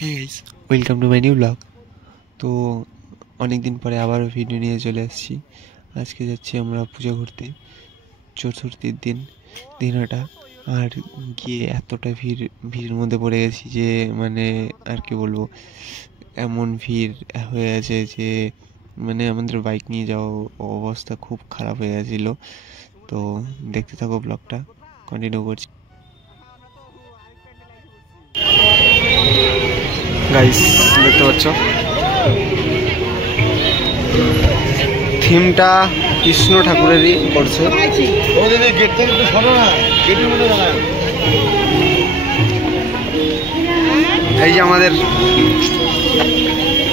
Hey guys, welcome to my new vlog. তো অনেক দিন পরে আবারও ভিডিও নিয়ে চলে আসছি। আজকে যাচ্ছি আমরা পূজা করতে, চতুর্থীর দিনটা। আর গিয়ে এতটা ভিড়ের মধ্যে পড়ে গেছি যে মানে আর কি বলবো, এমন ভিড় হয়ে আছে যে মানে আমাদের বাইক নিয়ে যাওয়া অবস্থা খুব খারাপ হয়ে গেছিলো। তো দেখতে থাকো, ব্লগটা কন্টিনিউ করছি। গাইস দেখতে পাচ্ছ থিমটা কৃষ্ণ ঠাকুরেরই করছে। এই যে আমাদের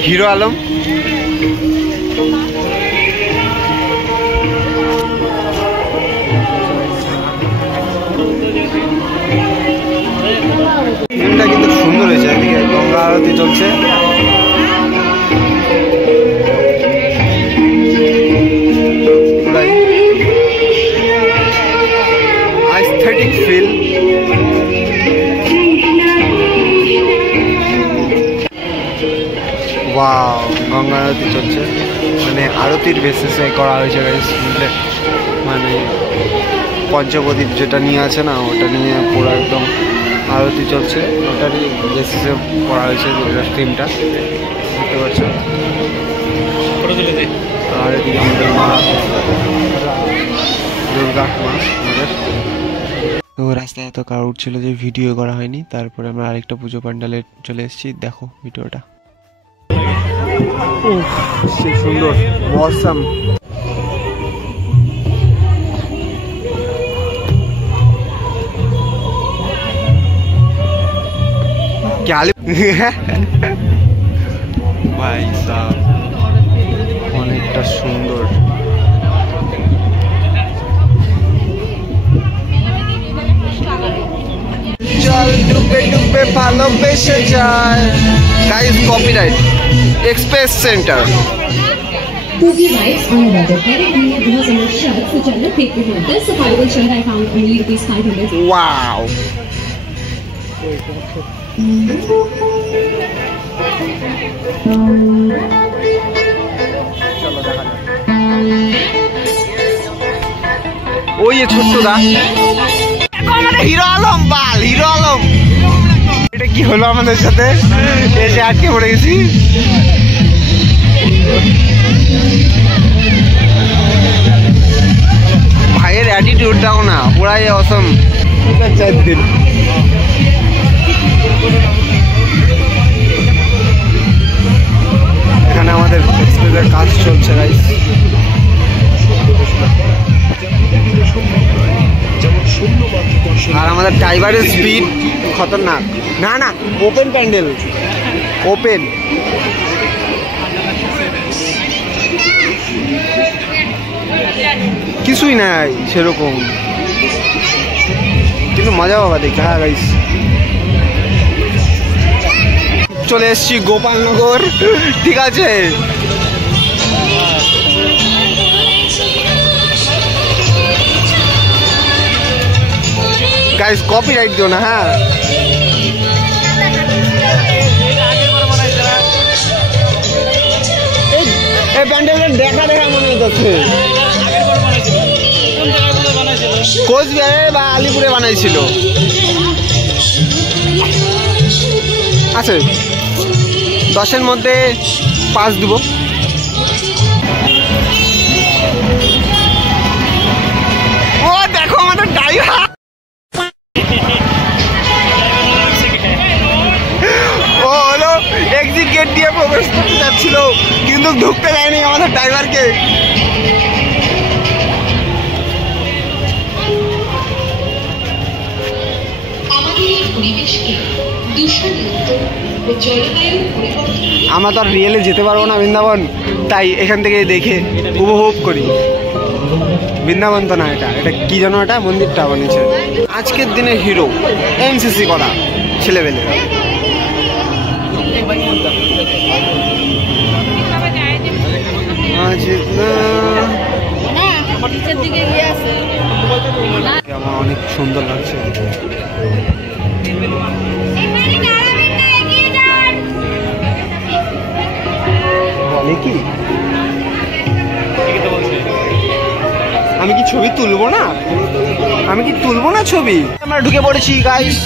হিরো আলম, থিমটা কিন্তু সুন্দর হয়েছে। এদিকে গঙ্গা আরতি চলছে, aesthetic feel। ওয়াও, গঙ্গা আরতি চলছে, মানে আরতির বেসিসে করা হয়েছে গাইস। মানে পঞ্চপ্রদীপ যেটা নিয়ে আছে না, ওটা নিয়ে পুরো একদম আরতি চলছে, ওটারই বেসিসে করা হয়েছে থিমটা, বুঝতে পারছো। আর এদিকে আমাদের মা দুর্গা মা আমাদের। তো রাস্তায় এত কার উঠছিল যে ভিডিও করা হয়নি। তারপরে আমরা আরেকটা পুজো প্যান্ডালে চলে এসেছি, দেখো ভিডিওটা। সে সুন্দর, অসাম। ভাই সাহেব অনেকটা সুন্দর। জল ডুবে ডুবে ভালোবেসে যায়। Guys copyright, express centre. Poogie Vibes on a budget. Every year designer shirts which are the thick with this. So Hollywood shirt I found only ₹500. Wow. চলো দেখা যাক। ওই ছোট্ট দা হিরো আলম, বাল হিরো আলম। এটা কি হলো আমাদের সাথে, এসে আটকে পড়ে গেছি। ভাইয়ের অ্যাটিটিউড দাও না, পুরাই অসম। দিন এখানে আমাদের এক্সপ্রেসের কাজ চলছে গাইস। আর আমাদের ড্রাইভারের স্পিড খতরনাক। না না, ওপেন প্যান্ডেল, ওপেন। কিছুই নাই সেরকম, কিন্তু মজা পাবা দেখে। হ্যাঁ গাইস, চলে এসছি গোপালনগর, ঠিক আছে। গাইস কপিরাইট দিও না, হ্যাঁ। এই প্যান্ডেলটা দেখা দেখা মনে হচ্ছে কোচবিহারে বা আলিপুরে বানাইছিল। আচ্ছা, 10-এর মধ্যে 5 দিব। ও দেখো আমাদের ড্রাইভার, ও হলো এক্সিট গেট দিয়ে প্রবেশ করতে যাচ্ছিল, কিন্তু ঢুকতে দেয়নি আমাদের ড্রাইভারকে। আমরা তো আর রিয়েলে যেতে পারবো না বৃন্দাবন, তাই এখান থেকে দেখে উপভোগ করি। বৃন্দাবন তো না, এটা এটা কি যেন, এটা মন্দিরটা বানিয়েছে। আজকের দিনে হিরো এনসিসি করা ছেলেবেলেরা। আমার অনেক সুন্দর লাগছে। কি আমি কি ছবি তুলবো না? আমি কি তুলবো না ছবি? আমরা ঢুকে পড়েছি গাইস।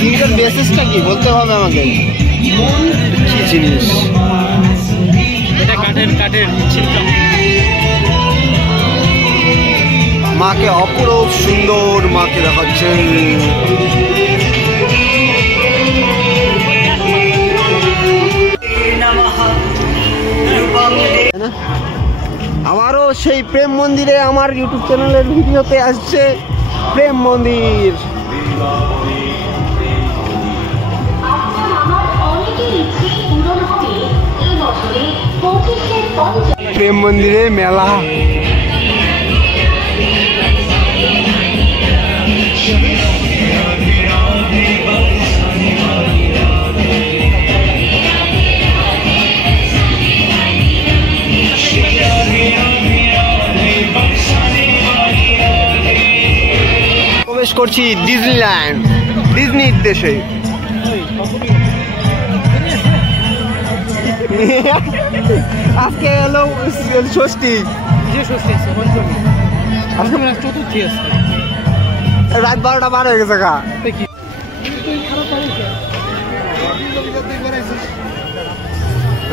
তিনটার বেসিসটা কি বলতে হবে আমাদের? কি জিনিস এটা? কাঠের ছিলকা। মাকে অপরূপ সুন্দর মাকে দেখাচ্ছে। আবারও সেই প্রেম মন্দিরে আমার ইউটিউব চ্যানেলের ভিডিওতে আসছে প্রেম মন্দির। প্রেম মন্দিরে মেলা। প্রবেশ করছি ডিজনিল্যান্ড, ডিজনির দেশে। আজকে হলো ষষ্ঠী, চতুর্থী আছে, রাত 12টা বার হয়ে গেছে।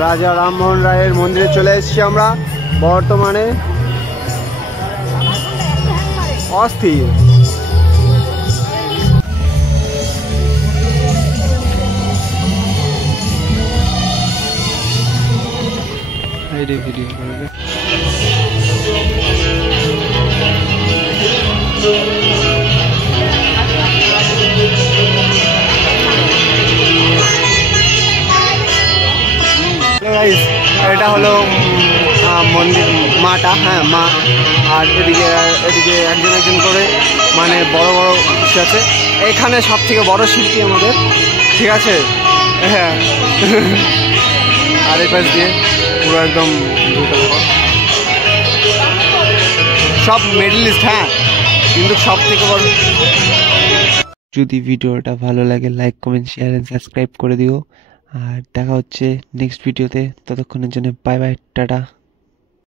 রাজা রামমোহন রায়ের মন্দিরে চলে এসেছি আমরা। বর্তমানে অস্থির। ভিডিও করবে। এটা হলো মন্দির মাটা, হ্যাঁ মা। আর এদিকে একজন করে মানে বড় বড় শিল্পী আছে। এখানে সব থেকে বড় শিল্পী আমাদের, ঠিক আছে? হ্যাঁ। আর এই পাশ দিয়ে পুরো একদম সব মেডেলিস্ট, হ্যাঁ, কিন্তু সব থেকে বড়। যদি ভিডিওটা ভালো লাগে like comment share and subscribe করে দিও। আর দেখা হচ্ছে নেক্সট ভিডিওতে। ততক্ষণের জন্য বাই বাই, টাটা।